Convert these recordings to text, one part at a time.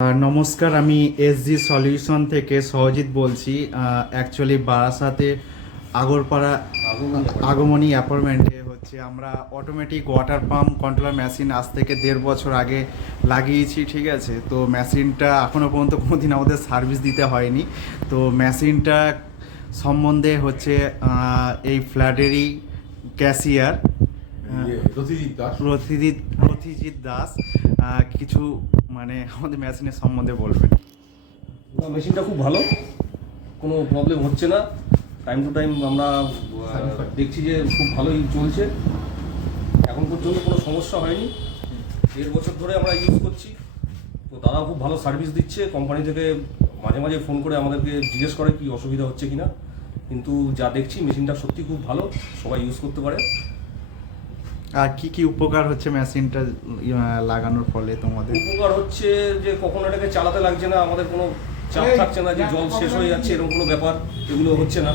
নমস্কার, আমি SG solution থেকে সহজিৎ বলছি। অ্যাকচুয়ালি বারাসাতে আগরপাড়া আগমনী অ্যাপার্টমেন্টে হচ্ছে আমরা automatic water pump controller machine আজ থেকে 1.5 বছর আগে লাগিয়েছি, ঠিক আছে। তো মেশিনটা এখনও পর্যন্ত কোনোদিন আমাদের সার্ভিস দিতে হয়নি। তো মেশিনটা সম্বন্ধে হচ্ছে এই ফ্ল্যাটেরই ক্যাশিয়ার রথিজিৎ দাস কিছু মানে আমাদের মেশিনের সম্বন্ধে বলবেন। না, মেশিনটা খুব ভালো, কোনো প্রবলেম হচ্ছে না। টাইম টু টাইম আমরা দেখছি যে খুব ভালোই চলছে, এখন পর্যন্ত কোনো সমস্যা হয়নি। 1.5 বছর ধরে আমরা ইউজ করছি। তো দাদা খুব ভালো সার্ভিস দিচ্ছে। কোম্পানি থেকে মাঝে মাঝে ফোন করে আমাদেরকে জিজ্ঞেস করে কি অসুবিধা হচ্ছে কিনা, কিন্তু যা দেখছি মেশিনটা সত্যি খুব ভালো, সবাই ইউজ করতে পারে। আর কি কি উপকার হচ্ছে মেশিনটা লাগানোর ফলে তোমাদের? উপকার হচ্ছে যে কখনো এটাকে চালাতে লাগছে না, আমাদের কোনো চাপ থাকছে না যে জল শেষ হয়ে যাচ্ছে, এরকম কোনো ব্যাপার এগুলো হচ্ছে না।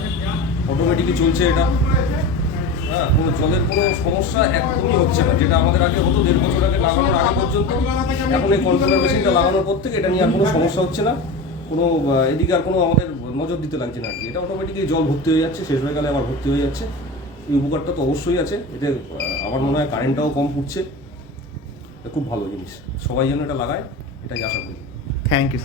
অটোমেটিকই চলছে এটা। হ্যাঁ, কোনো জলের কোনো সমস্যা একদমই হচ্ছে না, যেটা আমাদের আগে হতো 1.5 বছর আগে লাগানোর আগে পর্যন্ত। এখন এই কন্ট্রোলার মেশিনটা লাগানোর পর থেকে এটা নিয়ে আর কোনো সমস্যা হচ্ছে না, কোনো এদিকে আর কোনো আমাদের নজর দিতে লাগছে না আর কি। এটা অটোমেটিকই জল ভর্তি হয়ে যাচ্ছে, শেষ হয়ে গেলে আবার ভর্তি হয়ে যাচ্ছে। এই উপকারটা তো অবশ্যই আছে। এতে আমার মনে হয় কারেন্টটাও কম পুড়ছে। খুব ভালো জিনিস, সবাই যেন এটা লাগায়, এটাই আশা করি। Thank you.